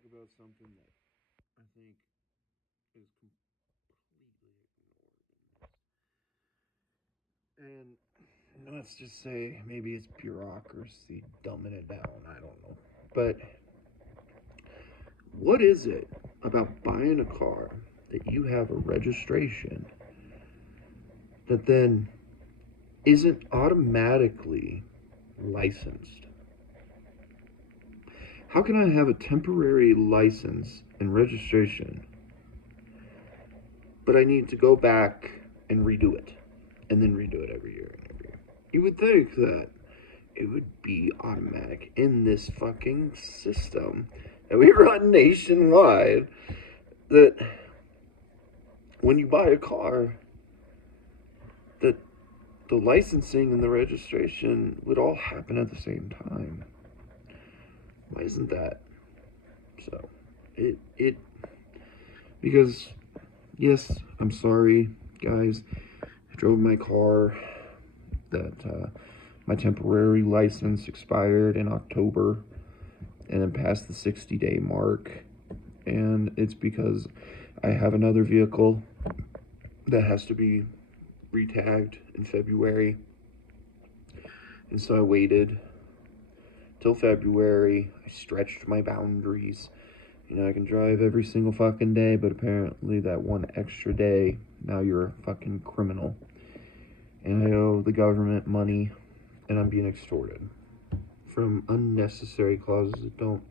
talk about something that I think is completely ignored in this. And let's just say maybe it's bureaucracy dumbing it down. I don't know. But what is it about buying a car that you have a registration that then isn't automatically licensed? How can I have a temporary license and registration, but I need to go back and redo it, and then redo it every year and every year? You would think that it would be automatic in this fucking system that we run nationwide, that when you buy a car, that the licensing and the registration would all happen at the same time. Why isn't that so? It because yes, I'm sorry, guys. I drove my car that my temporary license expired in October and then passed the 60-day mark, and it's because I have another vehicle that has to be retagged in February, and so I waited till February. I stretched my boundaries. I can drive every single fucking day, but apparently that one extra day, now you're a fucking criminal. And I owe the government money, and I'm being extorted from unnecessary clauses that don't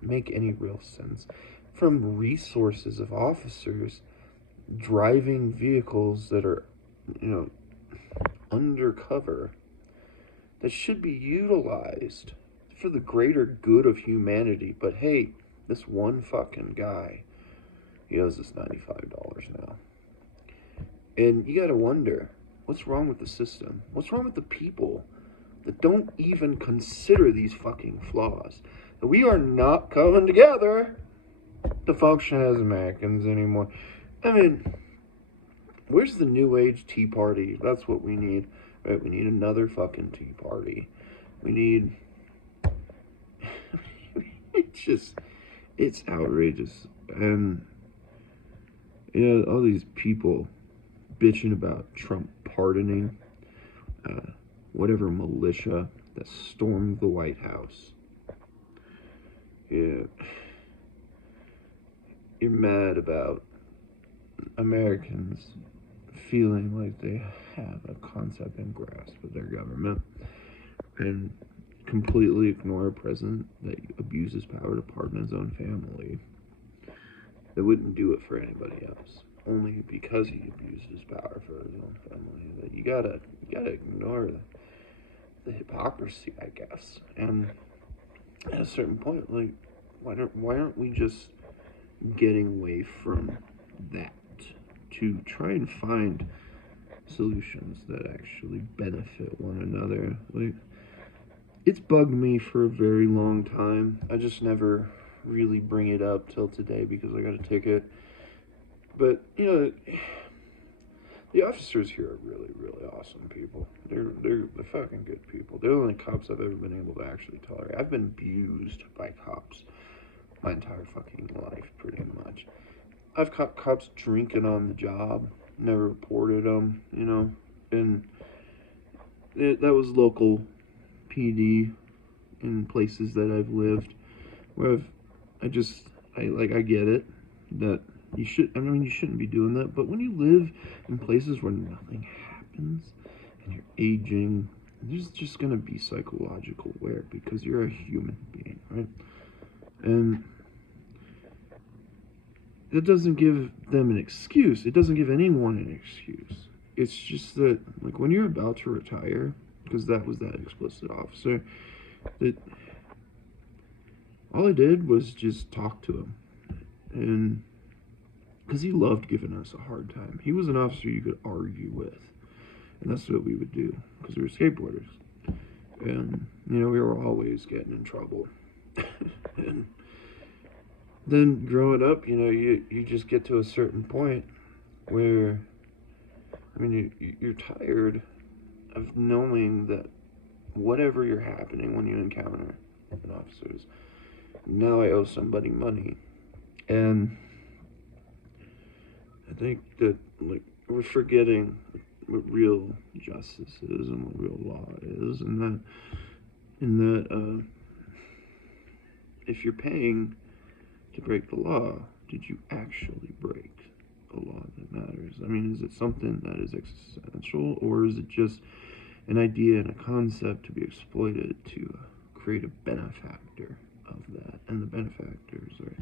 make any real sense, from resources of officers driving vehicles that are, undercover, that should be utilized for the greater good of humanity. But hey, this one fucking guy, he owes us $95 now. And you gotta wonder, what's wrong with the system? What's wrong with the people that don't even consider these fucking flaws? That we are not coming together to function as Americans anymore. I mean, where's the New Age Tea Party? That's what we need, right? We need another fucking Tea Party. We need... it's outrageous. And, all these people bitching about Trump pardoning whatever militia that stormed the White House. Yeah. You're mad about Americans feeling like they have a concept and grasp of their government, and completely ignore a president that abuses power to pardon his own family. They wouldn't do it for anybody else, only because he abused his power for his own family. That you gotta ignore the hypocrisy, I guess. And at a certain point, like, why aren't we just getting away from that to try and find solutions that actually benefit one another? Like, it's bugged me for a very long time. I just never really bring it up till today because I got a ticket. But the officers here are really, really awesome people. They're fucking good people. They're the only cops I've ever been able to actually tolerate. I've been abused by cops my entire fucking life, pretty much. I've caught cops drinking on the job, never reported them, and that was local PD in places that I've lived, where I get it that you shouldn't be doing that, but when you live in places where nothing happens and you're aging, there's just gonna be psychological wear because you're a human being, right? And that doesn't give them an excuse. It doesn't give anyone an excuse. It's just that, like, when you're about to retire, because that was that explicit officer, that all I did was just talk to him. And because he loved giving us a hard time. He was an officer you could argue with. And that's what we would do, because we were skateboarders. And, we were always getting in trouble. And then growing up, you just get to a certain point where, you're tired of knowing that whatever you're happening when you encounter an officers, now I owe somebody money. And I think that, like, we're forgetting what real justice is and what real law is, and that if you're paying to break the law, did you actually break a law that matters? I mean, is it something that is existential, or is it just an idea and a concept to be exploited to create a benefactor of that? And the benefactors are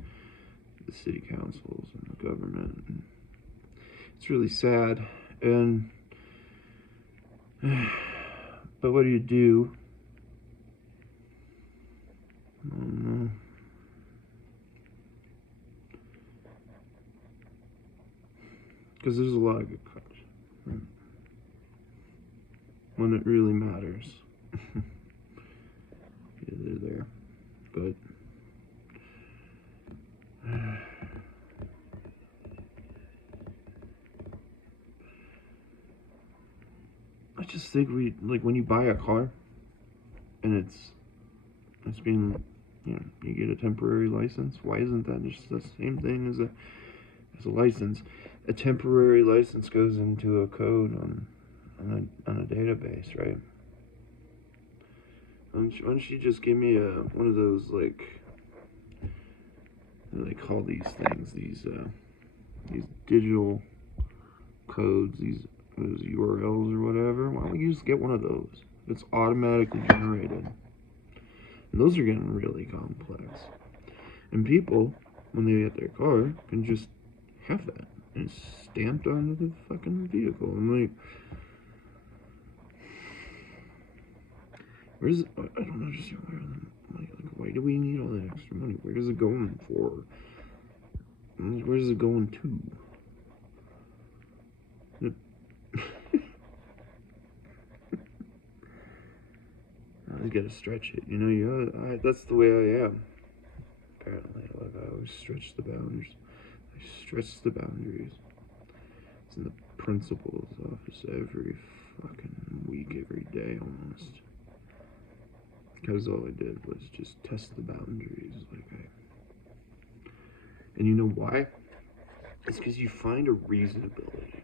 the city councils and the government. And it's really sad. And but what do you do? I don't know. Because there's a lot of good cops, right? When it really matters. Yeah, they're there. But I just think when you buy a car and it's being, you get a temporary license. Why isn't that just the same thing as a license? A temporary license goes into a code on a database, right? Why don't you just give me one of those, like, what do they call these things? These digital codes, these URLs or whatever. Why don't you just get one of those? It's automatically generated. And those are getting really complex. And people, when they get their car, can just have that. And it's stamped onto the fucking vehicle. I'm like, I don't understand why do we need all that extra money? Where is it going for? Where is it going to? I gotta stretch it, that's the way I am. Apparently, like, I always stretch the boundaries. I stretch the boundaries. It's in the principal's office every fucking week, every day almost. Because all I did was just test the boundaries, and you know why? It's because you find a reasonability.